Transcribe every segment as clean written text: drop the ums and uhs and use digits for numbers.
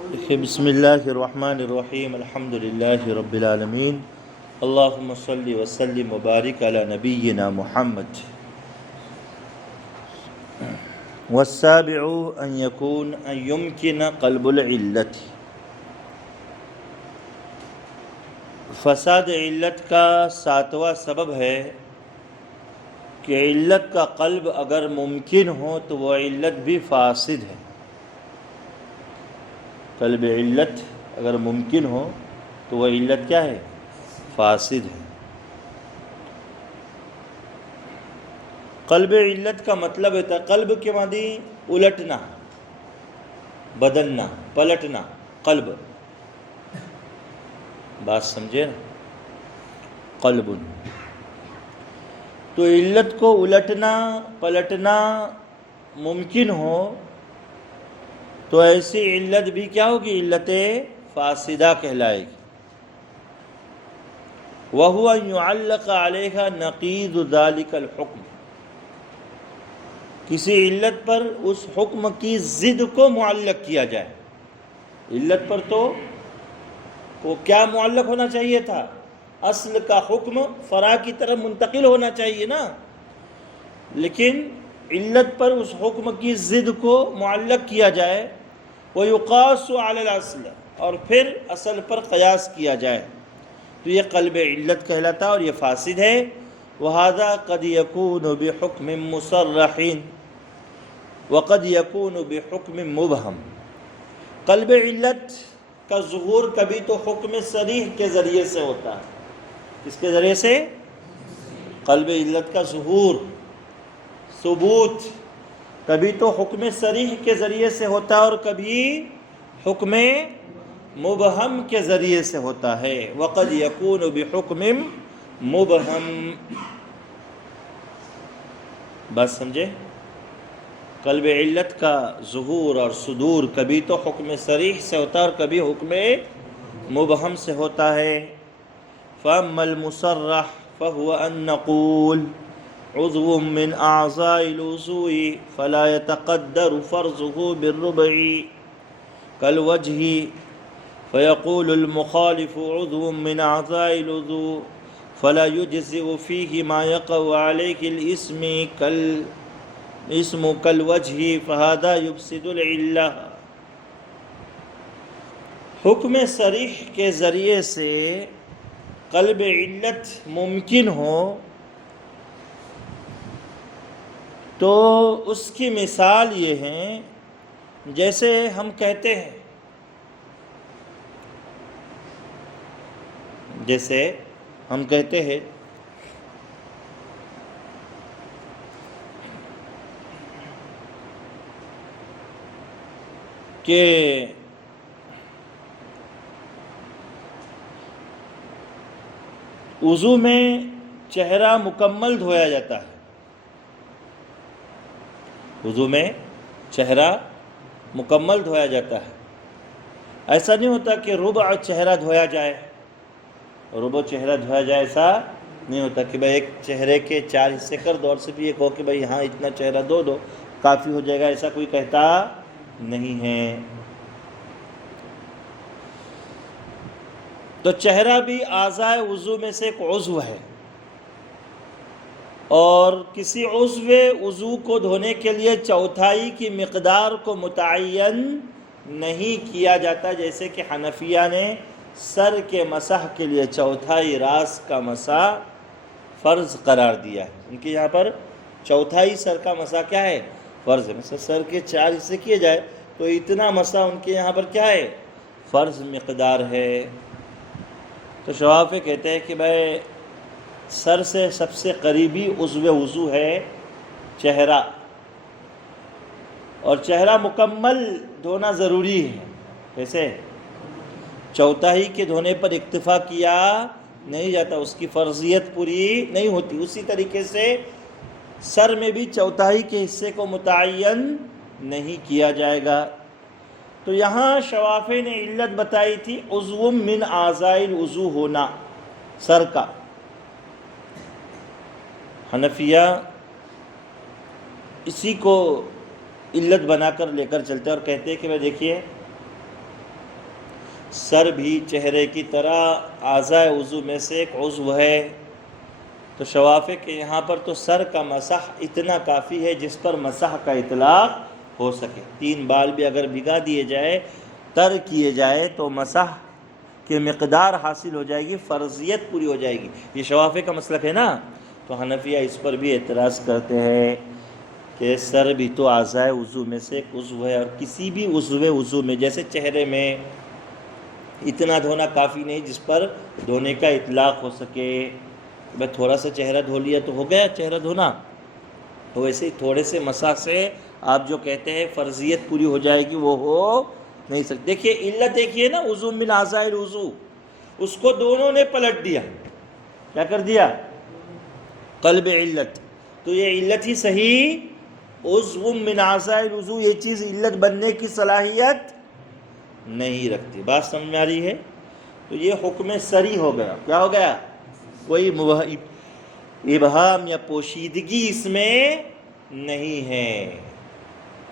بسم اللہ الرحمن الرحیم الحمد للہ رب العالمین اللہم صلی وسلم وبارک علی نبینا محمد والسابع ان یمکن قلب العلت۔ فساد علت کا ساتواں سبب ہے کہ علت کا قلب اگر ممکن ہو تو وہ علت بھی فاسد ہے۔ قلب علت اگر ممکن ہو تو وہ علت کیا ہے؟ فاسد ہے۔ قلب علت کا مطلب ہوتا ہے قلب کے معنی الٹنا، بدلنا، پلٹنا، قلب۔ بات سمجھے نا؟ قلب تو علت کو الٹنا پلٹنا ممکن ہو تو ایسی علت بھی کیا ہوگی؟ علت فاسدہ کہلائے گی۔ وَهُوَ أَن يُعَلَّقَ عَلَيْهَا نَقِيضُ ذَلِكَ الْحُكْمِ، کسی علت پر اس حکم کی ضد کو معلق کیا جائے۔ علت پر تو وہ کیا معلق ہونا چاہیے تھا؟ اصل کا حکم فرع کی طرف منتقل ہونا چاہیے نا، لیکن علت پر اس حکم کی ضد کو معلق کیا جائے۔ وَيُقَاسُ عَلَى الْأَصْلِ، اور پھر اصل پر قیاس کیا جائے تو یہ قلب علت کہلاتا ہے اور یہ فاسد ہے۔ وَهَذَا قَدْ يَكُونُ بِحُكْمٍ مُصَرَّحٍ وَقَدْ يَكُونُ بِحُكْمٍ مُبْهَمٍ۔ قلب علت کا ظہور کبھی تو حکم صریح کے ذریعے سے ہوتا ہے۔ کس کے ذریعے سے؟ قلب علت کا ظہور، ثبوت کبھی تو حکم صریح کے ذریعے سے ہوتا ہے اور کبھی حکم مبہم کے ذریعے سے ہوتا ہے۔ وَقَدْ يَكُونُ بِحُكْمٍ مُبْهَمٍ۔ بات سمجھے؟ قلب علت کا ظہور اور صدور کبھی تو حکم صریح سے ہوتا ہے اور کبھی حکم مبہم سے ہوتا ہے۔ فَأَمَّا الْمُصَرَّحُ فَهُوَ أَن نَّقُولُ عضو من اعضاء الوضوء فلا يتقدر فرضه بالربع كالوجه، فيقول المخالف عضو من اعضاء الوضوء فلا يجزئ فيه ما يقع عليه الاسم كالوجه فهذا يفسد العلة۔ حکم صریح کے ذریعے سے قلب علت ممکن ہو تو اس کی مثال یہ ہے جیسے ہم کہتے ہیں، کہ وضو میں چہرہ مکمل دھویا جاتا ہے۔ وضو میں چہرہ مکمل دھویا جاتا ہے۔ ایسا نہیں ہوتا کہ ربع چہرہ دھویا جائے، ایسا نہیں ہوتا کہ بھائی ایک چہرے کے 4 حصے کر دو اور صرف یہ کہو کہ بھائی ہاں اتنا چہرہ دو کافی ہو جائے گا، ایسا کوئی کہتا نہیں ہے۔ تو چہرہ بھی اعضاء وضو میں سے ایک عضو ہے، اور کسی عضو کو دھونے کے لیے چوتھائی کی مقدار کو متعین نہیں کیا جاتا، جیسے کہ حنفیہ نے سر کے مسح کے لیے چوتھائی راس کا مسح فرض قرار دیا ہے۔ ان کے یہاں پر چوتھائی سر کا مسح کیا ہے؟ فرض ہے۔ مثلا سر کے 4 حصے کیے جائے تو اتنا مسح ان کے یہاں پر کیا ہے؟ فرض مقدار ہے۔ تو شوافی کہتے ہیں کہ بھائی سر سے سب سے قریبی عضو وضو ہے چہرہ، اور چہرہ مکمل دھونا ضروری ہے۔ کیسے؟ چوتھائی کے دھونے پر اکتفا کیا نہیں جاتا، اس کی فرضیت پوری نہیں ہوتی۔ اسی طریقے سے سر میں بھی چوتھائی کے حصے کو متعین نہیں کیا جائے گا۔ تو یہاں شوافی نے علت بتائی تھی عضو من اعضاء الوضو ہونا، سر کا۔ حنفیہ اسی کو علت بنا کر لے کر چلتے اور کہتے ہیں کہ بھائی دیکھیے سر بھی چہرے کی طرح اعضاء وضو میں سے ایک عضو ہے، تو شوافے کے یہاں پر تو سر کا مسح اتنا کافی ہے جس پر مسح کا اطلاق ہو سکے۔ 3 بال بھی اگر بھگا دیے جائے، تر کیے جائے، تو مسح کی مقدار حاصل ہو جائے گی، فرضیت پوری ہو جائے گی۔ یہ شوافے کا مسلک ہے نا، تو حنفیہ اس پر بھی اعتراض کرتے ہیں کہ سر بھی تو اعضاء وضو میں سے ایک عضو ہے، اور کسی بھی وضو میں، جیسے چہرے میں اتنا دھونا کافی نہیں جس پر دھونے کا اطلاق ہو سکے۔ بھئی تھوڑا سا چہرہ دھو لیا تو ہو گیا چہرہ دھونا، تو ویسے ہی تھوڑے سے مسح سے آپ جو کہتے ہیں فرضیت پوری ہو جائے گی، وہ ہو نہیں سکتی۔ دیکھیے علت دیکھیے نا، عضو من اعضاء الوضو، اس کو دونوں نے پلٹ دیا، کیا کر دیا؟ قلب علت۔ تو یہ علت ہی صحیح عضو من اعضاء الوضو، یہ چیز علت بننے کی صلاحیت نہیں رکھتی۔ بات سمجھ میں آ رہی ہے؟ تو یہ حکم سری ہو گیا۔ کیا ہو گیا؟ کوئی ابہام یا پوشیدگی اس میں نہیں ہے،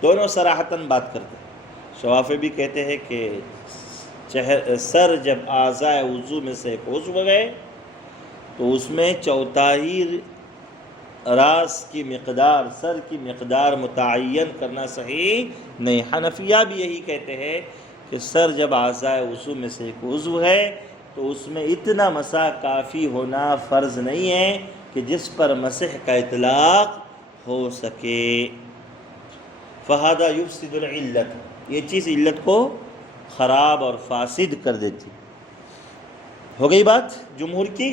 دونوں صراحتاً بات کرتے ہیں۔ شوافے بھی کہتے ہیں کہ سر جب اعضاء وضو میں سے ایک عضو گئے تو اس میں چوتھائی راس کی مقدار، سر کی مقدار متعین کرنا صحیح نہیں۔ حنفیہ بھی یہی کہتے ہیں کہ سر جب اعضاء وضو میں سے ایک عضو ہے تو اس میں اتنا مسح کافی ہونا فرض نہیں ہے کہ جس پر مسح کا اطلاق ہو سکے۔ فَهَذَا يُفْسِدُ الْعِلَّةَ، یہ چیز علت کو خراب اور فاسد کر دیتی۔ ہو گئی بات جمہور کی۔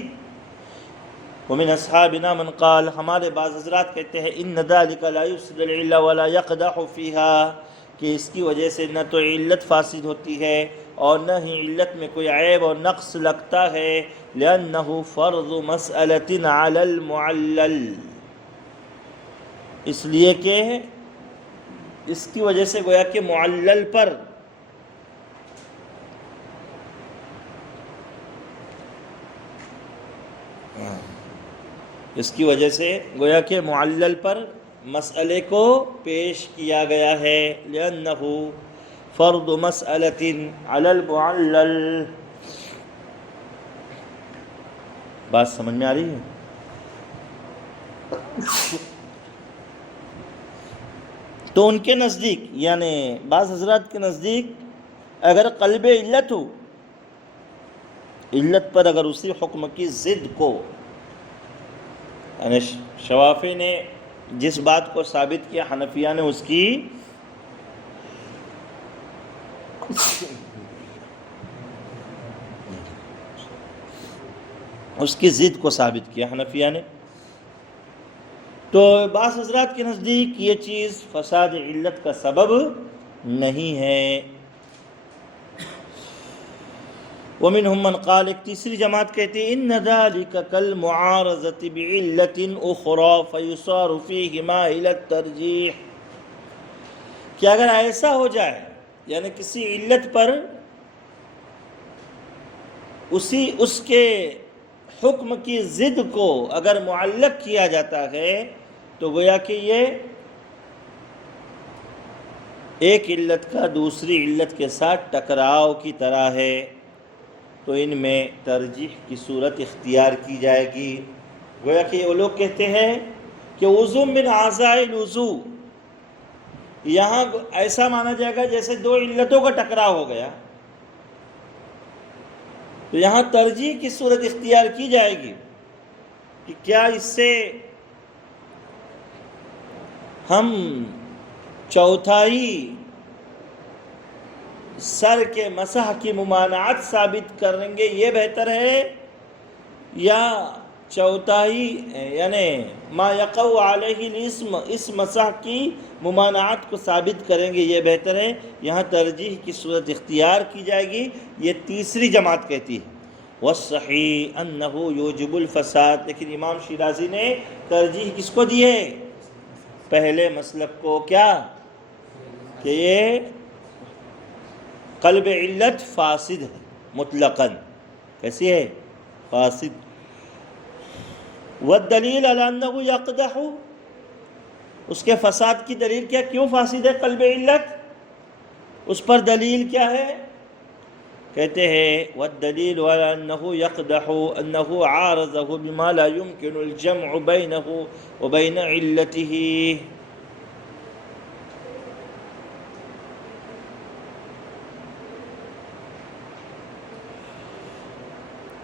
وَمِنْ أَصْحَابِنَا مَنْ قَالَ، ہمارے بعض حضرات کہتے ہیں إِنَّ ذَلِكَ لَا يُفْسِدُ الْعِلَّةَ وَلَا يَقْدَحُ فِيهَا، کہ اس کی وجہ سے نہ تو علت فاسد ہوتی ہے اور نہ ہی علت میں کوئی عیب اور نقص لگتا ہے، لِأَنَّهُ فَرْضُ مَسْأَلَةٍ عَلَى الْمُعَلَّلِ، اس لیے کہ اس کی وجہ سے گویا کہ معلل پر گویا کہ معلل پر مسئلے کو پیش کیا گیا ہے، لِأَنَّهُ فَرْضُ مَسْأَلَةٍ عَلَى الْمُعَلَّلِ۔ بات سمجھ میں آ رہی ہے؟ تو ان کے نزدیک، یعنی بعض حضرات کے نزدیک، اگر قلب علت ہو، علت پر اگر اسی حکم کی ضد کو، یعنی شوافی نے جس بات کو ثابت کیا، حنفیہ نے اس کی ضد کو ثابت کیا حنفیہ نے، تو بعض حضرات کے نزدیک یہ چیز فساد علت کا سبب نہیں ہے۔ وَمِنْهُمْ مَنْ قَالَ، ایک تیسری جماعت کہتی ہے إِنَّ ذَلِكَ كَالْمُعَارَضَةِ بِعِلَّةٍ أُخْرَى فَيُصَارُ فِيهِمَا إِلَى التَّرْجِيحِ، کہ اگر ایسا ہو جائے، یعنی کسی علت پر اس کے حکم کی ضد کو اگر معلق کیا جاتا ہے تو گویا کہ یہ ایک علت کا دوسری علت کے ساتھ ٹکراؤ کی طرح ہے، تو ان میں ترجیح کی صورت اختیار کی جائے گی۔ گویا کہ وہ لوگ کہتے ہیں کہ عضو من اعضاء الوضو، یہاں ایسا مانا جائے گا جیسے 2 علتوں کا ٹکراؤ ہو گیا، تو یہاں ترجیح کی صورت اختیار کی جائے گی کہ کیا اس سے ہم چوتھائی سر کے مسح کی ممانعت ثابت کریں گے، یہ بہتر ہے، یا چوتھائی یعنی ما یقع علیہ الاسم، اس مسح کی ممانعت کو ثابت کریں گے، یہ بہتر ہے۔ یہاں ترجیح کی صورت اختیار کی جائے گی، یہ تیسری جماعت کہتی ہے۔ والصحیح انہ یوجب الفساد، لیکن امام شیرازی نے ترجیح کس کو دی ہے؟ پہلے مسلک کو، کیا کہ یہ قلب علت فاسد ہے مطلقاً، کیسی ہے؟ فاسد۔ والدلیل علی انہ یقدح، اس کے فساد کی دلیل کیا، کیوں فاسد ہے قلب علت؟ اس پر دلیل کیا ہے کہتے ہیں والدلیل على انه يقدح انه عارضه بما لا يمكن الجمع بينه وبين علته.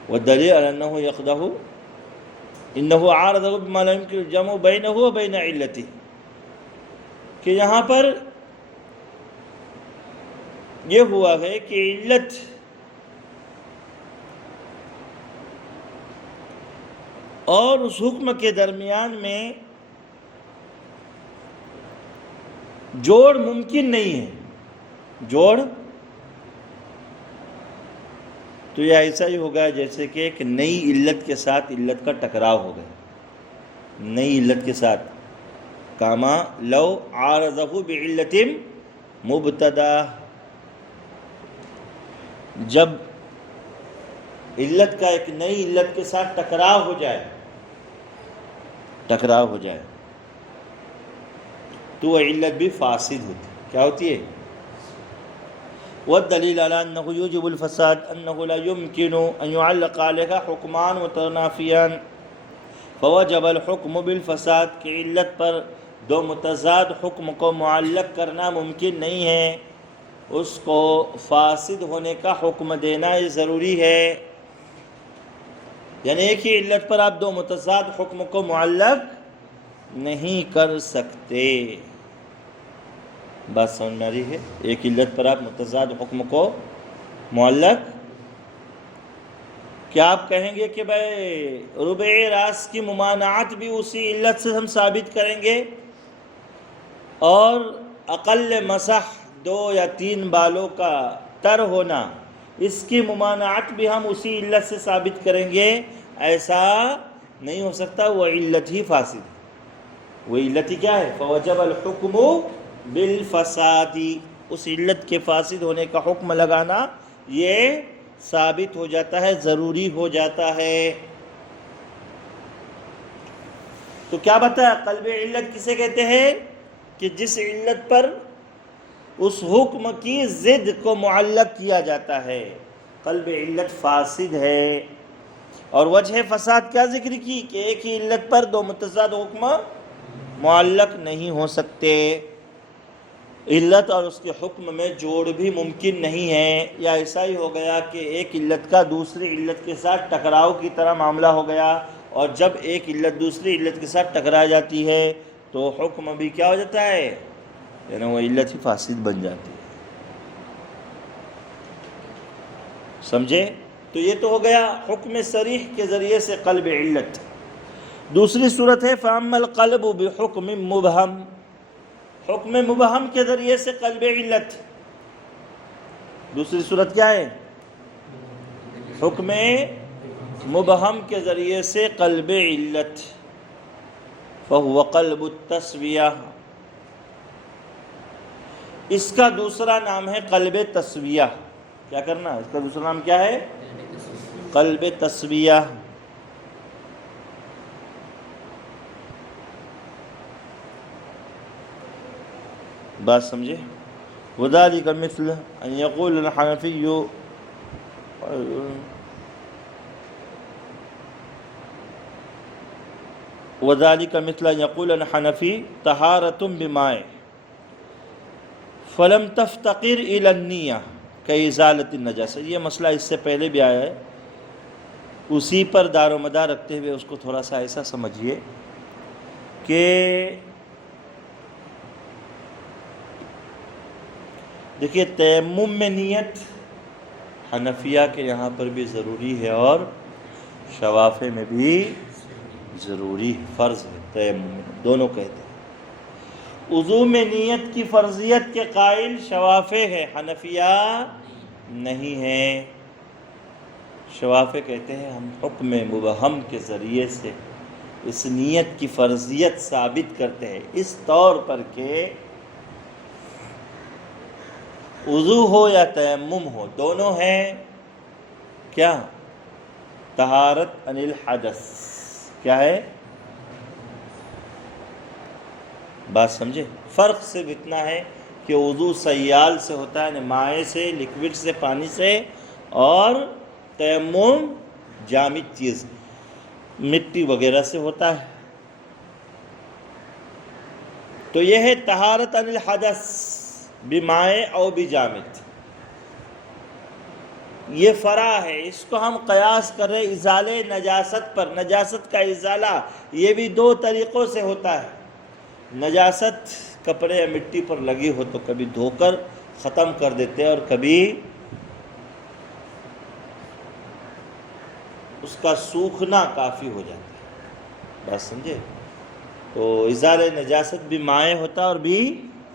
والدلیل على انه يقدح انه عارضه بما لا يمكن الجمع بينه وبين علته، کہ یہاں پر یہ ہوا ہے کہ علت اور اس حکم کے درمیان میں جوڑ ممکن نہیں ہے. جوڑ تو یہ ایسا ہی ہوگا جیسے کہ ایک نئی علت کے ساتھ علت کا ٹکراؤ ہو گیا. نئی علت کے ساتھ کاما لو عارضہ بعلت مبتدا، جب علت کا ایک نئی علت کے ساتھ ٹکراؤ ہو جائے تو وہ علت بھی فاسد ہوتی. کیا ہوتی ہے؟ والدلیل علی انہ یوجب الفساد انہ لا یمکن ان یعلق علیہ حکمان متنافیان فوجب الحکم بالفساد، کہ علت پر دو متضاد حکم کو معلق کرنا ممکن نہیں ہے، اس کو فاسد ہونے کا حکم دینا ضروری ہے. یعنی ایک ہی علت پر آپ دو متضاد حکم کو معلق نہیں کر سکتے. بات سمجھ میں آ رہی ہے؟ ایک علت پر آپ متضاد حکم کو معلق، کیا آپ کہیں گے کہ بھائی ربع راس کی ممانعت بھی اسی علت سے ہم ثابت کریں گے، اور اقل مسح 2 یا 3 بالوں کا تر ہونا اس کی ممانعت بھی ہم اسی علت سے ثابت کریں گے؟ ایسا نہیں ہو سکتا. وہ علت ہی فاسد، وہ علت ہی کیا ہے؟ فوجب الحکم بالفساد، اس علت کے فاسد ہونے کا حکم لگانا یہ ثابت ہو جاتا ہے، ضروری ہو جاتا ہے. تو کیا بتایا؟ قلب علت کسے کہتے ہیں؟ کہ جس علت پر اس حکم کی ضد کو معلق کیا جاتا ہے. قلب علت فاسد ہے. اور وجہ فساد کیا ذکر کی؟ کہ ایک ہی علت پر دو متضاد حکم معلق نہیں ہو سکتے. علت اور اس کے حکم میں جوڑ بھی ممکن نہیں ہے. یا ایسا ہی ہو گیا کہ ایک علت کا دوسری علت کے ساتھ ٹکراؤ کی طرح معاملہ ہو گیا، اور جب ایک علت دوسری علت کے ساتھ ٹکرا جاتی ہے تو حکم بھی کیا ہو جاتا ہے؟ یعنی وہ علت ہی فاسد بن جاتی ہے. سمجھے؟ تو یہ تو ہو گیا حکم صریح کے ذریعے سے قلب علت. دوسری صورت ہے فَأَمَّا الْقَلْبُ بِحُکْمٍ مُبْہَمٍ، حکم مبہم کے ذریعے سے قلب علت. دوسری صورت کیا ہے؟ حکم مبہم کے ذریعے سے قلب علت. فَهُوَ قَلْبُ التَّسْوِيَةِ، اس کا دوسرا نام ہے قلب تسویہ. کیا کرنا؟ اس کا دوسرا نام کیا ہے؟ قلب تسویہ. بات سمجھے؟ وذلك مثل ان يقول الحنفي وذلك مثل ان يقول الحنفي طهارة بماء فلم تفتقر الى النية كإزالة النجاسة. یہ مسئلہ اس سے پہلے بھی آیا ہے، اسی پر دار و مدار رکھتے ہوئے اس کو تھوڑا سا ایسا سمجھیے کہ دیکھیے تیمم میں نیت حنفیہ کے یہاں پر بھی ضروری ہے اور شوافع میں بھی ضروری ہے، فرض ہے تیمم میں، دونوں کہتے ہیں. وضو میں نیت کی فرضیت کے قائل شوافع ہے، حنفیہ نہیں ہے. شوافع کہتے ہیں ہم حکم مبہم کے ذریعے سے اس نیت کی فرضیت ثابت کرتے ہیں، اس طور پر کہ وضو ہو یا تیمم ہو دونوں ہیں کیا؟ طہارت عن الحدث. کیا ہے؟ بات سمجھے؟ فرق صرف اتنا ہے کہ وضو سیال سے ہوتا ہے، یعنی مائع سے، لکوڈ سے، پانی سے، اور تیمم جامد چیز مٹی وغیرہ سے ہوتا ہے۔ تو یہ ہے طہارت عن الحدث بمائے او بجامد، یہ فرع ہے، اس کو ہم قیاس کر رہے ازالے نجاست پر۔ نجاست کا ازالہ یہ بھی دو طریقوں سے ہوتا ہے۔ نجاست کپڑے یا مٹی پر لگی ہو تو کبھی دھو کر ختم کر دیتے ہیں، اور کبھی اس کا سوکھنا کافی ہو جاتا ہے۔ بات سمجھے؟ تو ازالے نجاست بھی مائع ہوتا ہے اور بھی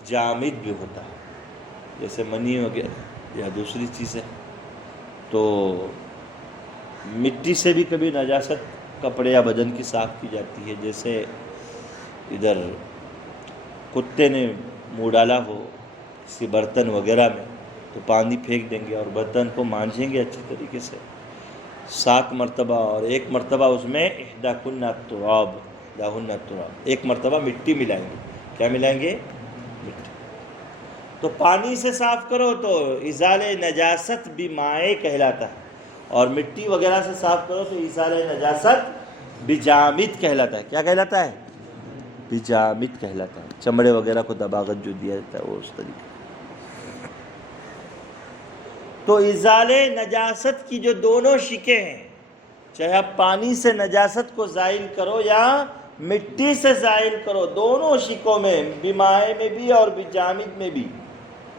جامد بھی ہوتا ہے، جیسے منی وغیرہ یا دوسری چیزیں۔ تو مٹی سے بھی کبھی نجاست کپڑے یا بدن کی صاف کی جاتی ہے، جیسے ادھر کتے نے منہ ڈالا ہو کسی برتن وغیرہ میں تو پانی پھینک دیں گے اور برتن کو مانجھیں گے اچھی طریقے سے 7 مرتبہ، اور 1 مرتبہ اس میں احداکن التراب، احداہن التراب، 1 مرتبہ مٹی ملائیں گے۔ کیا ملائیں گے؟ مٹی۔ تو پانی سے صاف کرو تو ازالے نجاست بمائع کہلاتا ہے، اور مٹی وغیرہ سے صاف کرو تو ازالے نجاست بجامد کہلاتا ہے۔ کیا کہلاتا ہے؟ بجامد کہلاتا ہے۔ چمڑے وغیرہ کو دباغت جو دیا جاتا ہے وہ اس طریقے۔ تو ازالے نجاست کی جو دونوں شکیں ہیں، چاہے آپ پانی سے نجاست کو زائل کرو یا مٹی سے زائل کرو، دونوں شکوں میں بمائع میں بھی اور بجامد میں بھی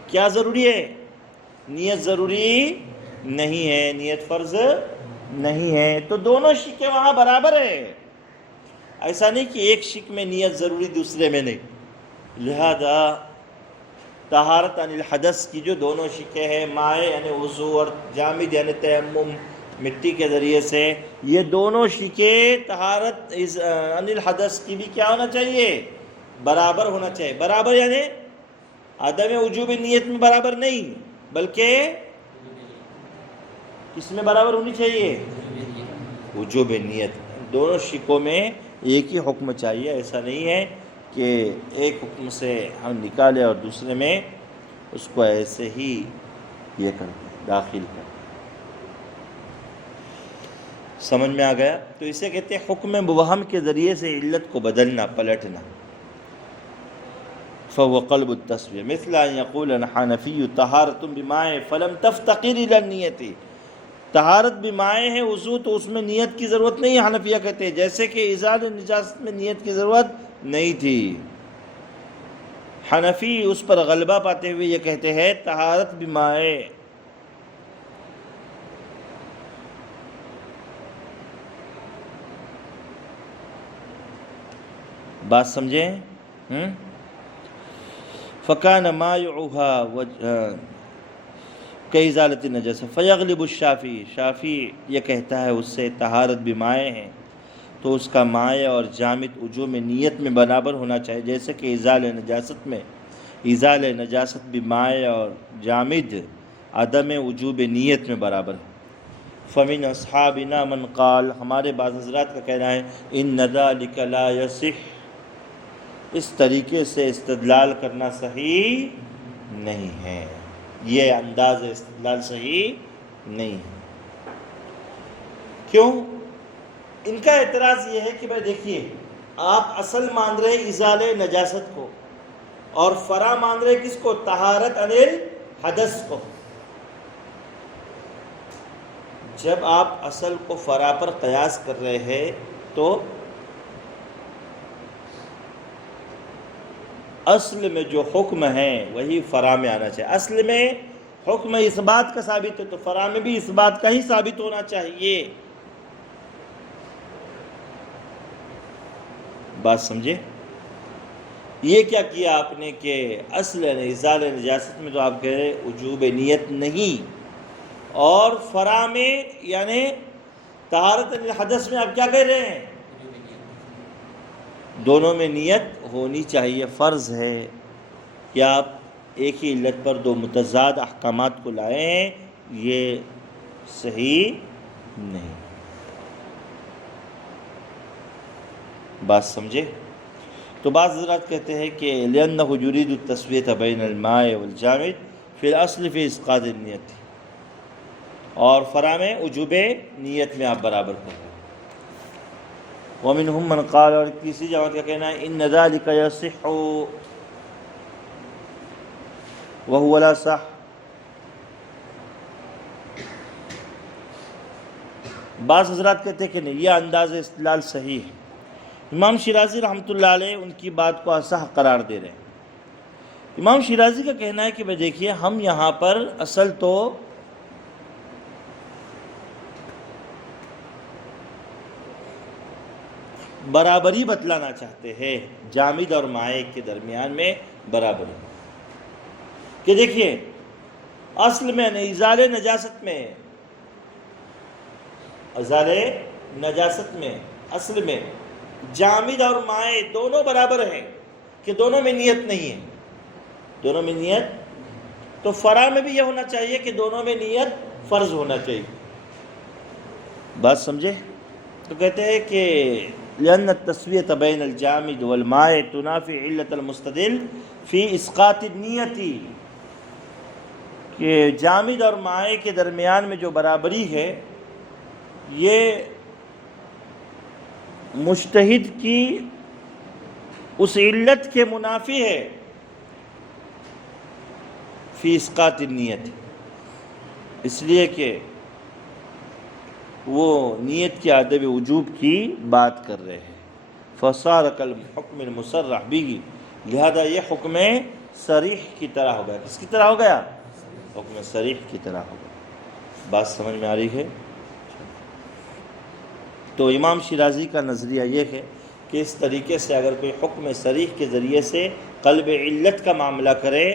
کیا ضروری ہے؟ نیت ضروری نہیں ہے، نیت فرض نہیں ہے۔ تو دونوں شکیں وہاں برابر ہیں، ایسا نہیں کہ ایک شک میں نیت ضروری دوسرے میں نہیں۔ لہذا طہارت عن الحدث کی جو دونوں شکیں ہیں، مائع یعنی وضو اور جامد یعنی تیمم مٹی کے ذریعے سے، یہ دونوں شکیں طہارت عن الحدث کی بھی کیا ہونا چاہیے؟ برابر ہونا چاہیے۔ برابر یعنی عدم وجوب نیت میں برابر نہیں، بلکہ کس میں برابر ہونی چاہیے؟ وجوب نیت۔ دونوں شکوں میں ایک ہی حکم چاہیے، ایسا نہیں ہے کہ ایک حکم سے ہم نکالے اور دوسرے میں اس کو ایسے ہی یہ کر داخل کر۔ سمجھ میں آ گیا؟ تو اسے کہتے ہیں حکم مبہم کے ذریعے سے علت کو بدلنا، پلٹنا۔ فهو قلب التسویہ مثل ان یقول الحنفی طہارۃ بماء فلم تفتقر الی النیۃ۔ طہارت بمائع ہے وضو تو اس میں نیت کی ضرورت نہیں ہے، حنفیہ کہتے ہیں، جیسے کہ ازالہ نجاست میں نیت کی ضرورت نہیں تھی۔ حنفی اس پر غلبہ پاتے ہوئے یہ کہتے ہیں طہارت بمائع بات سمجھیں؟ فَكَانَ مَائِعُهَا كَإِزَالَةِ النَّجَاسَةِ فَيَغْلِبُ الشافعی، شافعی یہ کہتا ہے اس سے طہارت بمائع ہے تو اس کا مائع اور جامد وجوب میں نیت میں برابر ہونا چاہیے، جیسے کہ ازالہ نجاست میں ازالہ نجاست بمائع اور جامد عدم وجوب نیت میں برابر ہے۔ فَمِنْ أَصْحَابِنَا مَنْ قال، ہمارے بعض حضرات کا کہنا ہے إِنَّ ذَلِكَ لَا يَصِحُّ، اس طریقے سے استدلال کرنا صحیح نہیں ہے، یہ انداز استدلال صحیح نہیں ہے۔ کیوں؟ ان کا اعتراض یہ ہے کہ بھائی دیکھیے، آپ اصل مان رہے ازالے نجاست کو اور فرع مان رہے کس کو؟ طہارت عن الحدث کو۔ جب آپ اصل کو فرع پر قیاس کر رہے ہیں تو اصل میں جو حکم ہے وہی فرع میں آنا چاہیے۔ اصل میں حکم اس بات کا ثابت ہے تو فرع میں بھی اس بات کا ہی ثابت ہونا چاہیے۔ بات سمجھے؟ یہ کیا کیا آپ نے کہ اصل ازالہ نجاست میں تو آپ کہہ رہے وجوب نیت نہیں، اور فرع میں یعنی طہارت الحدث میں آپ کیا کہہ رہے ہیں؟ دونوں میں نیت ہونی چاہیے، فرض ہے کہ آپ ایک ہی علت پر دو متضاد احکامات کو لائے ہیں، یہ صحیح نہیں۔ بات سمجھے؟ تو بعض حضرات کہتے ہیں کہ لِأَنَّهُ يُرِيدُ التَّسْوِيَةَ بَيْنَ الْمَاءِ وَالْجَامِدِ فِي الْأَصْلِ فِي إِسْقَاطِ النِّيَّةِ، اور فرع میں وجوب نیت میں آپ برابر کر رہے ہیں۔ وَمِنْهُمْ مَنْ قَالَ، اور تیسری جماعت کا کہنا ہے إِنَّ ذَلِكَ يَصِحُّ وَهُوَ لَا صح۔ بعض حضرات کہتے ہیں کہ نہیں، یہ انداز استدلال صحیح ہے۔ امام شیرازی رحمۃ اللہ علیہ ان کی بات کو اصح قرار دے رہے ہیں۔ امام شیرازی کا کہنا ہے کہ بھئی دیکھیے، ہم یہاں پر اصل تو برابری بتلانا چاہتے ہیں، جامد اور مائع کے درمیان میں برابری، کہ دیکھیے اصل میں ازالے نجاست میں اصل میں جامد اور مائع دونوں برابر ہیں، کہ دونوں میں نیت نہیں ہے، دونوں میں نیت، تو فرع میں بھی یہ ہونا چاہیے کہ دونوں میں نیت فرض ہونا چاہیے۔ بات سمجھے؟ تو کہتے ہیں کہ لأن التسویۃ بین الجامد والمائع تنافی علت المستدل فی اسقاط النیت، کہ جامد اور مائع کے درمیان میں جو برابری ہے یہ مجتہد کی اس علت کے منافی ہے، فی اسقاط النیت، اس لیے کہ وہ نیت کے عدم وجوب کی بات کر رہے ہیں۔ فصار کالحکم المصرح به، لہذا یہ حکم صریح کی طرح ہو گیا۔ کس کی طرح ہو گیا؟ حکم صریح کی طرح ہو گیا۔ بات سمجھ میں آ رہی ہے؟ تو امام شیرازی کا نظریہ یہ ہے کہ اس طریقے سے اگر کوئی حکم صریح کے ذریعے سے قلب علت کا معاملہ کرے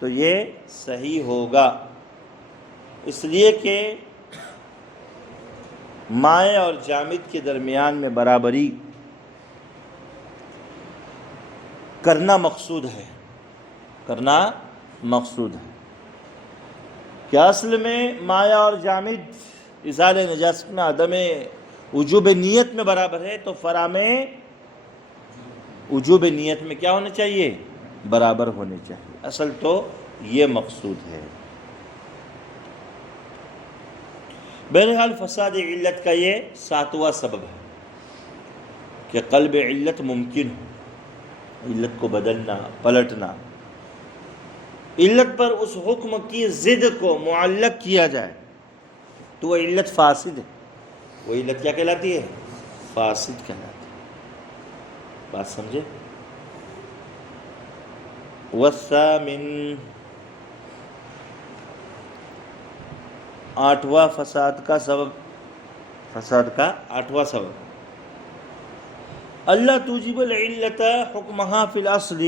تو یہ صحیح ہوگا، اس لیے کہ مائع اور جامد کے درمیان میں برابری کرنا مقصود ہے، کہ اصل میں مائع اور جامد ازالہ نجاست میں عدم وجوب نیت میں برابر ہے، تو فرع میں وجوب نیت میں کیا ہونا چاہیے؟ برابر ہونے چاہیے۔ اصل تو یہ مقصود ہے۔ بہرحال فساد علت کا یہ 7واں سبب ہے کہ قلب علت ممکن ہو، علت کو بدلنا، پلٹنا، علت پر اس حکم کی ضد کو معلق کیا جائے تو وہ علت فاسد ہے۔ وہ علت کیا کہلاتی ہے؟ فاسد کہلاتی ہے۔ بات سمجھے؟ والثامن، 8واں فساد کا 8واں سبب، اللہ توجب العلت حکمہا فی الاصل،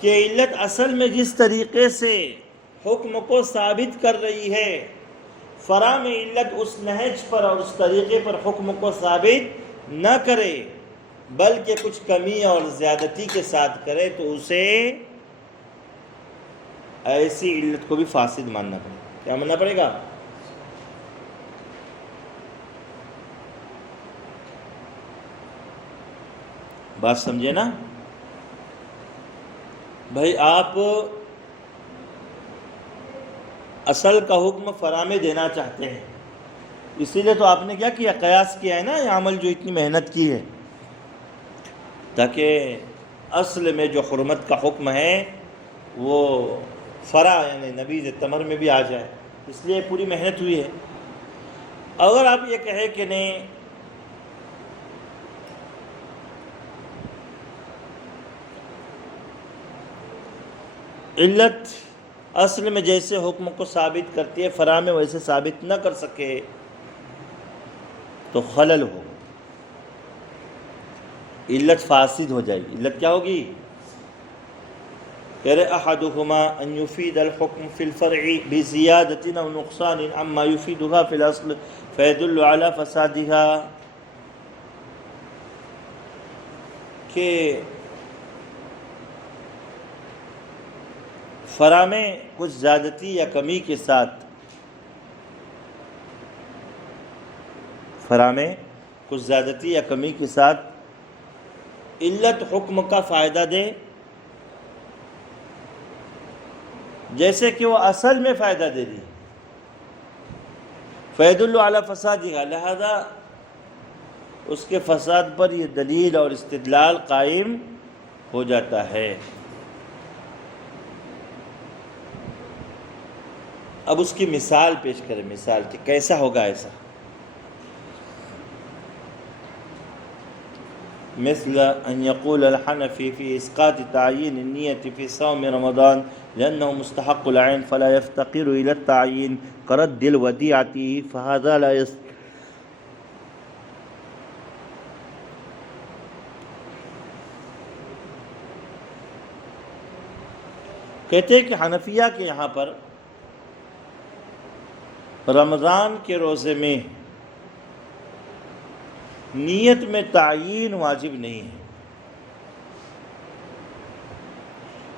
کہ علت اصل میں جس طریقے سے حکم کو ثابت کر رہی ہے، فرع میں علت اس نہج پر اور اس طریقے پر حکم کو ثابت نہ کرے بلکہ کچھ کمی اور زیادتی کے ساتھ کرے تو اسے ایسی علت کو بھی فاسد ماننا پڑے گا۔ کیا ماننا پڑے گا؟ بات سمجھے نا بھائی؟ آپ اصل کا حکم فرع میں دینا چاہتے ہیں، اسی لیے تو آپ نے کیا کیا؟ قیاس کیا ہے نا، یہ عمل جو اتنی محنت کی ہے، تاکہ اصل میں جو حرمت کا حکم ہے وہ فرع یعنی نبیذ تمر میں بھی آ جائے، اس لیے پوری محنت ہوئی ہے۔ اگر آپ یہ کہیں کہ نہیں علت اصل میں جیسے حکم کو ثابت کرتی ہے فرع میں ویسے ثابت نہ کر سکے تو خلل ہو، علت فاسد ہو جائے گی۔ علت کیا ہوگی؟ کہہ رہے احدہما ان یفید الحکم فی الفرع بزیادۃ او نقصان عما یفیدها فی الاصل فیدل علی فسادها، کہ فرع میں کچھ زیادتی یا کمی کے ساتھ علت حکم کا فائدہ دے، جیسے کہ وہ اصل میں فائدہ دے رہی ہے، فیدل علی فسادها، لہذا اس کے فساد پر یہ دلیل اور استدلال قائم ہو جاتا ہے۔ اب اس کی مثال پیش کریں، مثال کہ کیسا ہوگا ایسا۔ مثل ان يقول الحنفي في اسقاط تعيين النية في صوم رمضان لأنه مستحق العين فلا يفتقر إلى التعيين كرد الوديعة فهذا لا کہتے ہیں کہ حنفیہ کے یہاں پر رمضان کے روزے میں نیت میں تعیین واجب نہیں ہے،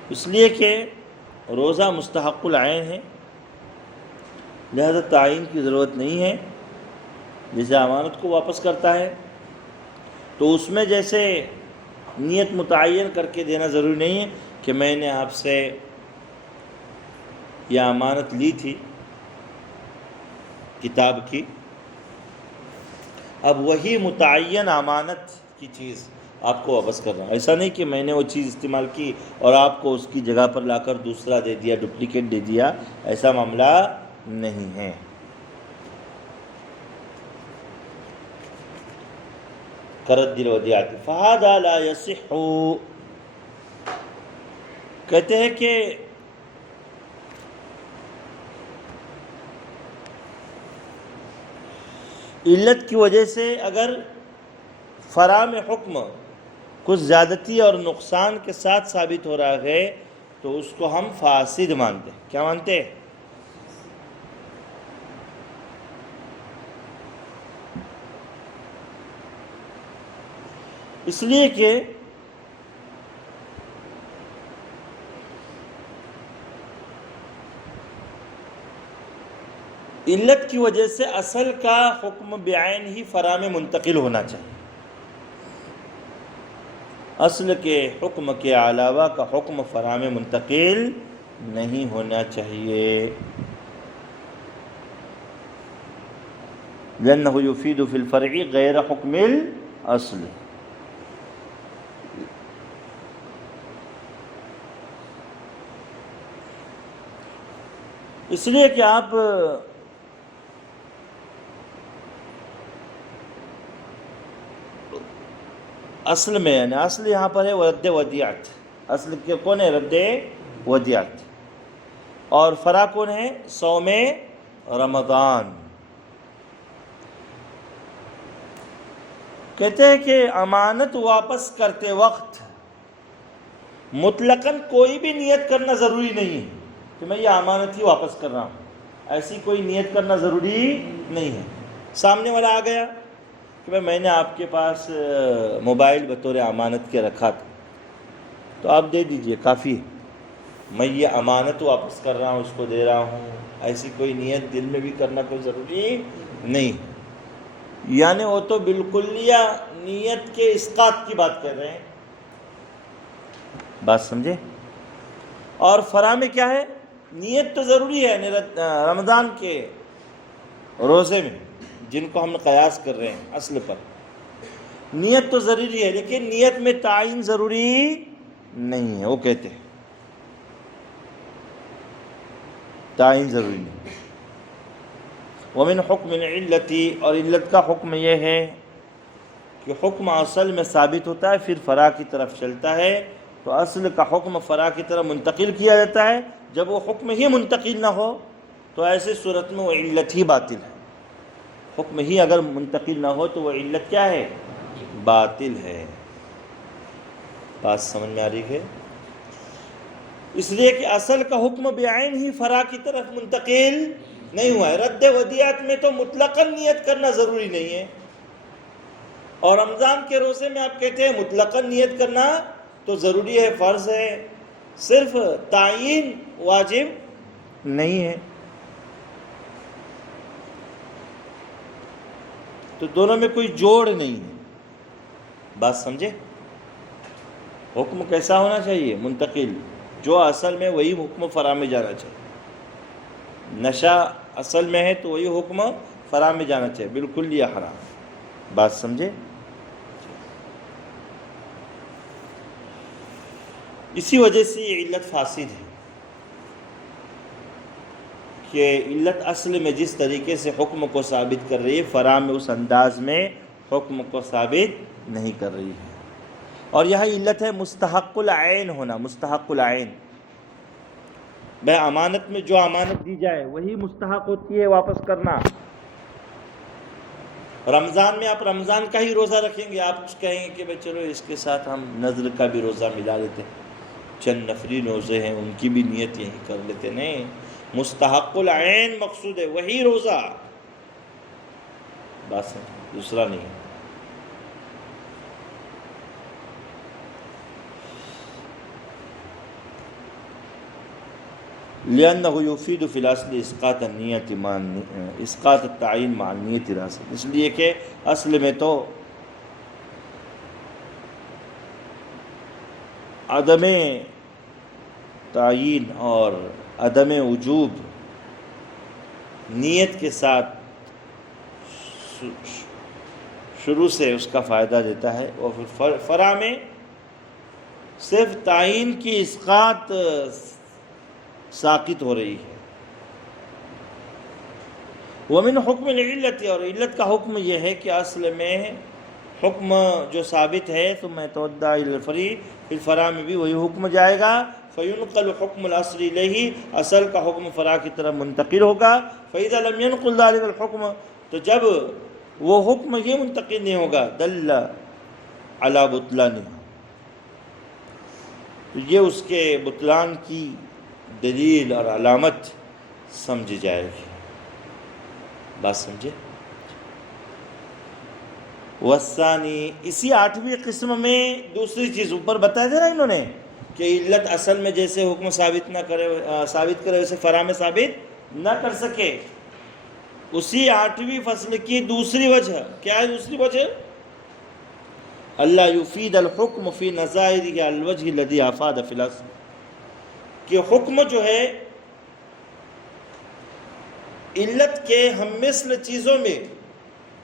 اس لیے کہ روزہ مستحق العین ہے، لہذا تعیین کی ضرورت نہیں ہے۔ جیسے امانت کو واپس کرتا ہے تو اس میں جیسے نیت متعین کر کے دینا ضروری نہیں ہے کہ میں نے آپ سے یہ امانت لی تھی کتاب کی، اب وہی متعین امانت کی چیز آپ کو واپس کر رہا ہوں۔ ایسا نہیں کہ میں نے وہ چیز استعمال کی اور آپ کو اس کی جگہ پر لا کر دوسرا دے دیا، ڈپلیکیٹ دے دیا، ایسا معاملہ نہیں ہے۔ کرد الودیعۃ فہذا لا یصح، کہتے ہیں کہ علت کی وجہ سے اگر فرع میں حکم کچھ زیادتی اور نقصان کے ساتھ ثابت ہو رہا ہے تو اس کو ہم فاسد مانتے ہیں۔ کیا مانتے ہیں؟ اس لیے کہ علت کی وجہ سے اصل کا حکم بعین ہی فرع میں منتقل ہونا چاہیے، اصل کے حکم کے علاوہ کا حکم فرع میں منتقل نہیں ہونا چاہیے، لأنه يفيد في الفرع غیر حکم الاصل۔ اس لیے کہ آپ اصل میں، یعنی اصل یہاں پر ہے رد ودیعت، اصل کے کون ہے؟ رد ودیعت، اور فرع کون ہے؟ صوم رمضان۔ کہتے ہیں کہ امانت واپس کرتے وقت مطلقاً کوئی بھی نیت کرنا ضروری نہیں ہے کہ میں یہ امانت ہی واپس کر رہا ہوں، ایسی کوئی نیت کرنا ضروری نہیں ہے۔ سامنے والا آ گیا کہ میں نے آپ کے پاس موبائل بطور امانت کے رکھا تھا تو آپ دے دیجئے، کافی ہے، میں یہ امانت واپس کر رہا ہوں، اس کو دے رہا ہوں، ایسی کوئی نیت دل میں بھی کرنا کوئی ضروری نہیں۔ یعنی وہ تو بالکلیہ نیت کے اسقاط کی بات کر رہے ہیں، بات سمجھے؟ اور فرع میں کیا ہے؟ نیت تو ضروری ہے، رمضان کے روزے میں جن کو ہم قیاس کر رہے ہیں اصل پر، نیت تو ضروری ہے لیکن نیت میں تعین ضروری نہیں ہے۔ وہ کہتے ہیں تعین ضروری نہیں۔ ومن حکم العلت، اور علت کا حکم یہ ہے کہ حکم اصل میں ثابت ہوتا ہے پھر فرع کی طرف چلتا ہے، تو اصل کا حکم فرع کی طرف منتقل کیا جاتا ہے۔ جب وہ حکم ہی منتقل نہ ہو تو ایسے صورت میں وہ علت ہی باطل ہے۔ حکم ہی اگر منتقل نہ ہو تو وہ علت کیا ہے؟ باطل ہے۔ بات سمجھ میں آ رہی ہے؟ اس لیے کہ اصل کا حکم بعین ہی فرع کی طرف منتقل نہیں ہوا ہے۔ رد ودیعت میں تو مطلقاً نیت کرنا ضروری نہیں ہے، اور رمضان کے روزے میں آپ کہتے ہیں مطلقاً نیت کرنا تو ضروری ہے، فرض ہے، صرف تعین واجب نہیں ہے۔ تو دونوں میں کوئی جوڑ نہیں ہے۔ بات سمجھے؟ حکم کیسا ہونا چاہیے؟ منتقل، جو اصل میں وہی حکم فرع میں جانا چاہیے۔ نشہ اصل میں ہے تو وہی حکم فرا میں جانا چاہیے، بالکل یا حرام. بات سمجھے؟ اسی وجہ سے یہ علت فاسد ہے کہ علت اصل میں جس طریقے سے حکم کو ثابت کر رہی ہے، فرع میں اس انداز میں حکم کو ثابت نہیں کر رہی ہے. اور یہاں علت ہے مستحق العین ہونا. مستحق العین، بھائی امانت میں جو امانت دی جائے وہی مستحق ہوتی ہے واپس کرنا. رمضان میں آپ رمضان کا ہی روزہ رکھیں گے، آپ کچھ کہیں گے کہ بھائی چلو اس کے ساتھ ہم نذر کا بھی روزہ ملا لیتے ہیں، چند نفلی روزے ہیں ان کی بھی نیت یہی کر لیتے. نہیں، مستحق العین مقصود ہے، وہی روزہ، بس دوسرا نہیں. لأنه يفيد في الأصل اسقاط النیت اسقاط التعین مع النیت راست، اس لیے کہ اصل میں تو عدم تعین اور عدم وجوب نیت کے ساتھ شروع سے اس کا فائدہ دیتا ہے، اور پھر فرع میں صرف تعین کی اسقاط ساقط ہو رہی ہے. ومن حکم العلت، اور علت کا حکم یہ ہے کہ اصل میں حکم جو ثابت ہے ثم يتودع الى الفرع، پھر فرع میں بھی وہی حکم جائے گا. فینقل حکم الاصل الیہ، اصل کا حکم فرع کی طرف منتقل ہوگا. فاذا لم ينقل ذلك الحکم، تو جب وہ حکم یہ منتقل نہیں ہوگا، دل علی بطلانہ، تو یہ اس کے بطلان کی دلیل اور علامت سمجھی جائے گی. بات سمجھے؟ والثانی، اسی 8ویں قسم میں دوسری چیز اوپر بتا دے رہا انہوں نے کہ علت اصل میں جیسے حکم ثابت کرے ویسے فرع میں ثابت نہ کر سکے. اسی 8ویں فصل کی دوسری وجہ کیا ہے؟ دوسری وجہ اللہ یفید الحکم فی نظائرہ الوجہ الذی افاد فی الاصل، کہ حکم جو ہے علت کے ہم مثل چیزوں میں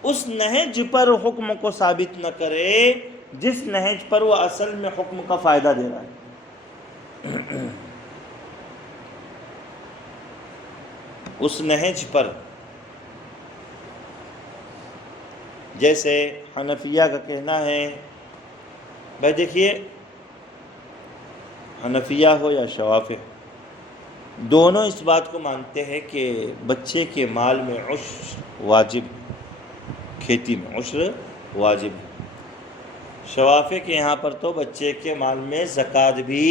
اس نہج پر حکم کو ثابت نہ کرے جس نہج پر وہ اصل میں حکم کا فائدہ دے رہا ہے. اس نہج پر، جیسے حنفیہ کا کہنا ہے، بھائی دیکھیے حنفیہ ہو یا شوافی، دونوں اس بات کو مانتے ہیں کہ بچے کے مال میں عشر واجب، کھیتی میں عشر واجب ہے. شوافی کے یہاں پر تو بچے کے مال میں زکوٰۃ بھی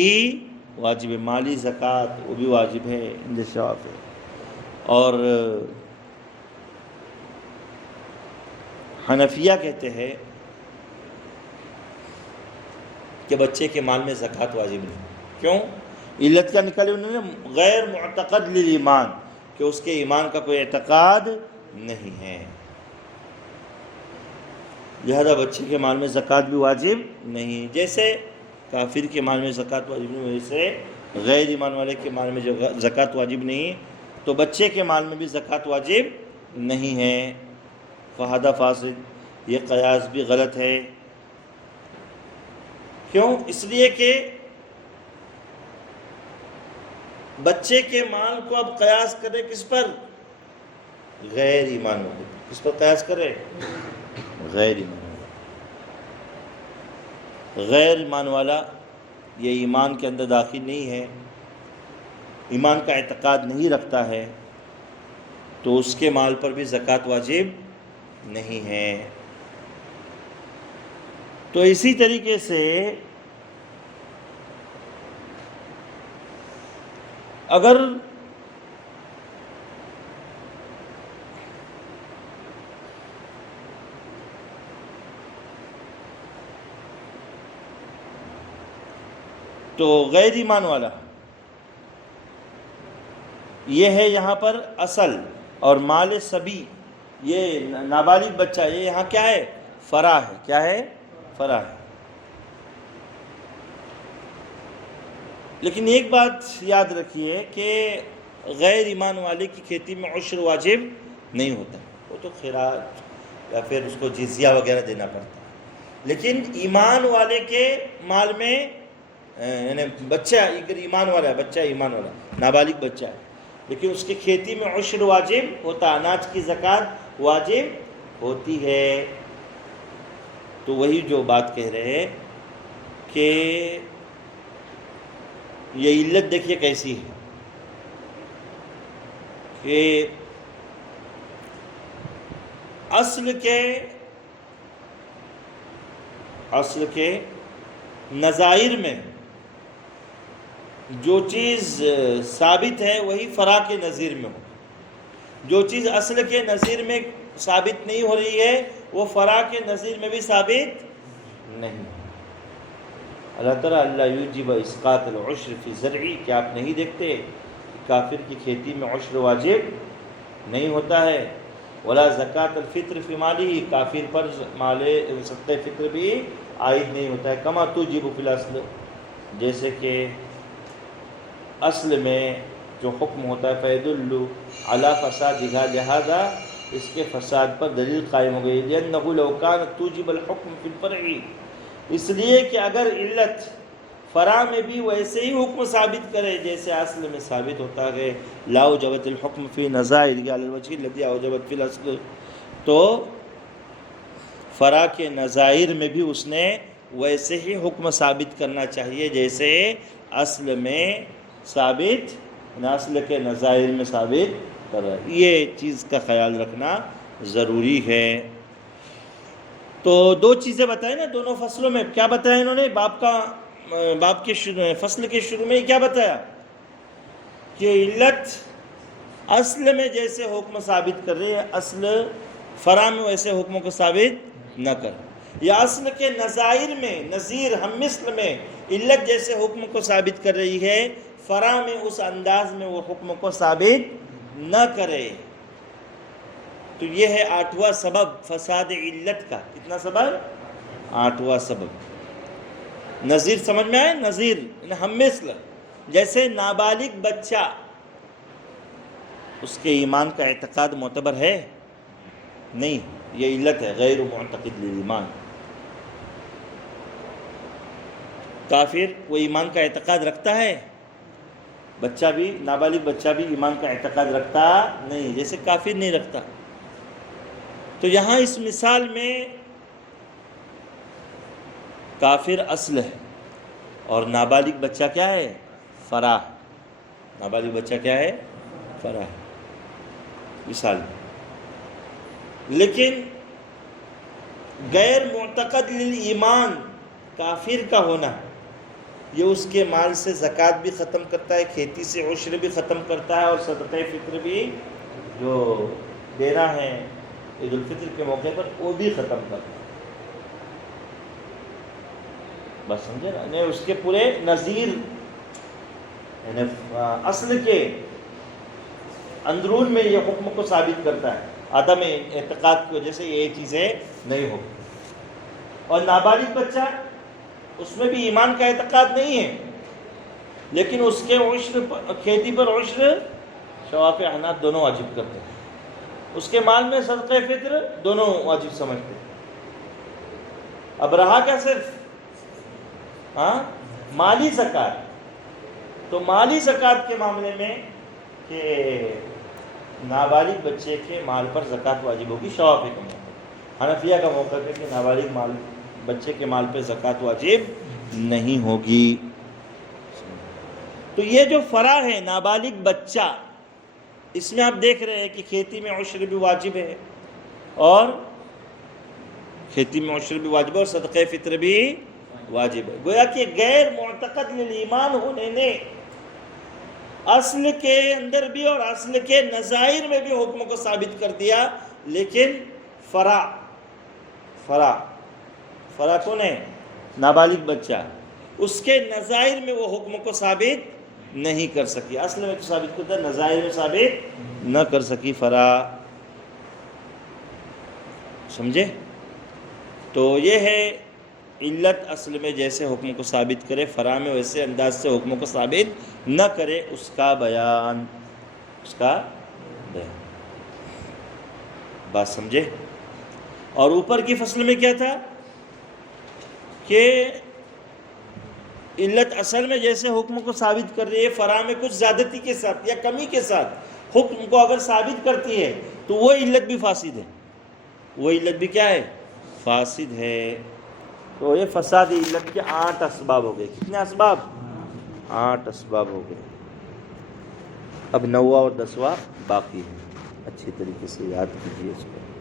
واجب ہے، مالی زکوٰۃ وہ بھی واجب ہے عند شوافی. اور حنفیہ کہتے ہیں کہ بچے کے مال میں زکوٰۃ واجب نہیں. کیوں؟ علت کا نکالے انہوں نے غیر معتقد للایمان، کہ اس کے ایمان کا کوئی اعتقاد نہیں ہے، لہذا بچے کے مال میں زکوٰۃ بھی واجب نہیں. جیسے کافر کے مال میں زکوٰۃ واجب نہیں، ویسے غیر ایمان والے کے مال میں جو زکوٰۃ واجب نہیں، تو بچے کے مال میں بھی زکوٰۃ واجب نہیں ہے. فہذا فاسد، یہ قیاس بھی غلط ہے. کیوں؟ اس لیے کہ بچے کے مال کو اب قیاس کرے کس پر؟ غیر ایمان والے. کس پر قیاس کرے؟ غیر ایمان والا. غیر ایمان والا یہ ایمان کے اندر داخل نہیں ہے، ایمان کا اعتقاد نہیں رکھتا ہے، تو اس کے مال پر بھی زکوٰۃ واجب نہیں ہے. تو اسی طریقے سے اگر تو غیر ایمان والا یہ ہے یہاں پر اصل، اور مال صبی یہ نابالغ بچہ یہ یہاں کیا ہے؟ فرع ہے. کیا ہے؟ فرع ہے. لیکن ایک بات یاد رکھیے کہ غیر ایمان والے کی کھیتی میں عشر واجب نہیں ہوتا. وہ تو خراج یا پھر اس کو جزیہ وغیرہ دینا پڑتا ہے. لیکن ایمان والے کے مال میں یعنی بچہ اگر ایمان والا ہے، بچہ ایمان والا نابالغ بچہ ہے، لیکن اس کی کھیتی میں عشر واجب ہوتا، اناج کی زکوٰۃ واجب ہوتی ہے. تو وہی جو بات کہہ رہے ہیں کہ یہ علت دیکھیے کیسی ہے کہ اصل کے نظائر میں جو چیز ثابت ہے وہی فرع کے نظیر میں ہو. جو چیز اصل کے نظیر میں ثابت نہیں ہو رہی ہے وہ فرع کے نظیر میں بھی ثابت نہیں. اللہ تعالیٰ اللہ یوجب اسقاط العشر فی زرعی، کہ آپ نہیں دیکھتے کہ کافر کی کھیتی میں عشر واجب نہیں ہوتا ہے. ولا زکوٰۃ الفطر فی مالی، کافر پر مال صدقہ فطر بھی عائد نہیں ہوتا ہے. کما توجب فی الاصل، جیسے کہ اصل میں جو حکم ہوتا ہے فیدل علی فسادھا، لہذا اس کے فساد پر دلیل قائم ہو گئی. لأنه لو كانت توجب الحکم فی الفرع، اس لیے کہ اگر علت فرع میں بھی ویسے ہی حکم ثابت کرے جیسے اصل میں ثابت ہوتا ہے، لا وجبت الحکم فی نظائر علی الوجہ الذی اوجبت فی الاصل، تو فرع کے نظائر میں بھی اس نے ویسے ہی حکم ثابت کرنا چاہیے جیسے اصل میں ثابت، اصل کے نظائر میں ثابت کر رہا ہے. یہ چیز کا خیال رکھنا ضروری ہے. تو دو چیزیں بتائیں نا دونوں فصلوں میں. کیا بتایا انہوں نے؟ باپ کے فصل کے شروع میں کیا بتایا کہ علت اصل میں جیسے حکم ثابت کر رہی ہے، اصل فرع میں ویسے حکموں کو ثابت نہ کر، یا اصل کے نظائر میں نظیر ہم مثل میں علت جیسے حکم کو ثابت کر رہی ہے، فرع میں اس انداز میں وہ حکم کو ثابت نہ کرے. تو یہ ہے 8واں سبب فساد علت کا. کتنا سبب؟ 8واں سبب. نظیر سمجھ میں آئے؟ نظیر ہم مثل، جیسے نابالغ بچہ، اس کے ایمان کا اعتقاد معتبر ہے نہیں، یہ علت ہے غیر معتقد للایمان. کافر وہ ایمان کا اعتقاد رکھتا ہے، بچہ بھی نابالغ بچہ بھی ایمان کا اعتقاد رکھتا نہیں، جیسے کافر نہیں رکھتا. تو یہاں اس مثال میں کافر اصل ہے اور نابالغ بچہ کیا ہے؟ فرع. نابالغ بچہ کیا ہے؟ فرع ہے مثال میں. لیکن غیر معتقد للایمان کافر کا ہونا یہ اس کے مال سے زکوٰۃ بھی ختم کرتا ہے، کھیتی سے عشر بھی ختم کرتا ہے، اور صدقہ فطر بھی جو دینا ہے عید الفطر کے موقع پر وہ بھی ختم کرتا ہے. بس سمجھے نا؟ یعنی اس کے پورے نظیر یعنی اصل کے اندرون میں یہ حکم کو ثابت کرتا ہے، عدم اعتقاد کی وجہ سے یہ چیزیں نہیں ہوگی. اور نابالغ بچہ اس میں بھی ایمان کا اعتقاد نہیں ہے، لیکن اس کے عشر کھیتی پر عشر شواف احناف دونوں واجب کرتے ہیں، اس کے مال میں صدقہ فطر دونوں واجب سمجھتے ہیں. اب رہا کیا صرف مالی زکوٰۃ. تو مالی زکوٰۃ کے معاملے میں کہ نابالغ بچے کے مال پر زکوٰۃ واجب ہوگی شوافی کا موقع. حنفیہ کا موقع ہے کہ نابالغ بچے کے مال پہ زکوٰۃ واجب نہیں ہوگی. تو یہ جو فرع ہے نابالغ بچہ، اس میں آپ دیکھ رہے ہیں کہ کھیتی میں عشر بھی واجب ہے، اور کھیتی میں عشر بھی واجب ہے اور صدقہ فطر بھی واجب ہے. گویا کہ غیر معتقد للایمان ہونے نے اصل کے اندر بھی اور اصل کے نظائر میں بھی حکم کو ثابت کر دیا، لیکن فرع کون ہے؟ نابالغ بچہ. اس کے نظائر میں وہ حکم کو ثابت نہیں کر سکی. اصل میں تو ثابت کرتا ہے، نظائر میں ثابت نہ کر سکی فرع. سمجھے؟ تو یہ ہے علت اصل میں جیسے حکم کو ثابت کرے، فرع میں ویسے انداز سے حکم کو ثابت نہ کرے، اس کا بیان. بات سمجھے؟ اور اوپر کی فصل میں کیا تھا کہ علت اصل میں جیسے حکم کو ثابت کر رہی ہے، فرع میں کچھ زیادتی کے ساتھ یا کمی کے ساتھ حکم کو اگر ثابت کرتی ہے تو وہ علت بھی فاسد ہے، وہ علت بھی کیا ہے؟ فاسد ہے۔ تو یہ فساد علت کے 8 اسباب ہو گئے۔ کتنے اسباب؟ 8 اسباب ہو گئے۔ اب 9واں اور 10واں باقی ہے، اچھی طریقے سے یاد کیجیے اس کو۔